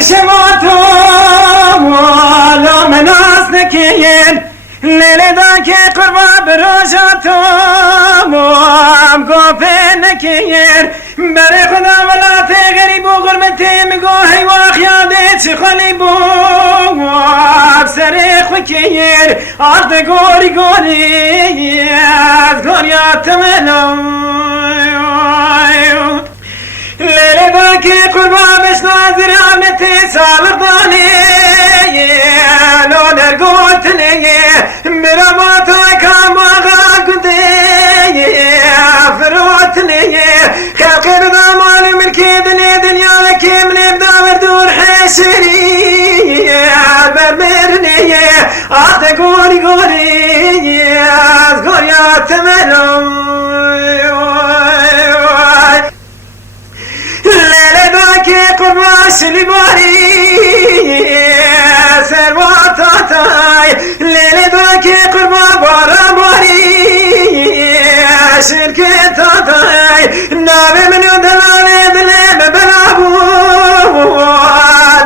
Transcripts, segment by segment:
شماتم والا مناس نکین لیل دا که قربا بروشاتم وام گوپه نکین بر خدا ولات غریب و غربتی میگو حیوا خیاده چه خالی بو وام سر خوکیر آرد گوری گوری از گوریاتم لیل دا که قربا بشنا زرامتی سالق دانی لونر گوتنی براماتو کام آغا گده فروتنی خلقی رضا مال ملکی دنیا لکی من ابدا وردور حشری برمرنی آخت گوری گوری از گوریات منو شلی باری سرواتاتای لیل دا که قربا بارا باری شرکتاتای ناوی منو دلاوی دلیم بلابو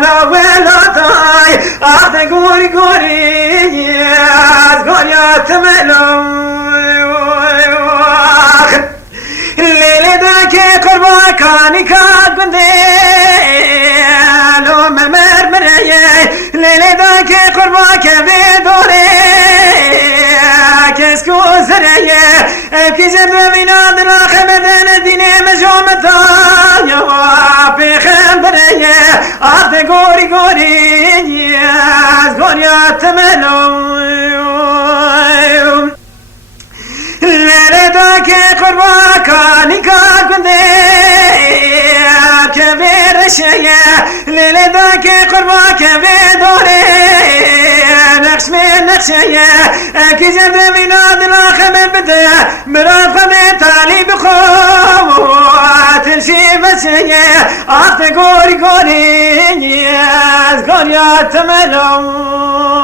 ناویلاتای آخت گوری گوری از گوریات منو لیل دا که قربا کانی که گنده لیلی دا که قربا که بدوره کسکو سره کی جبر بینا دلاخ بدن دینه مجامتا یا پیخم بره آخت گوری گوری از گوریات منو لیلی دا که قربا کانی که گنده که برشه لیلی دا که قربا که بدوره نقش من نقشه کی جبر بینا دلاخ بده برای خمه تالی بخواه تنشی بشه آخت گوری گوری از گوریات منو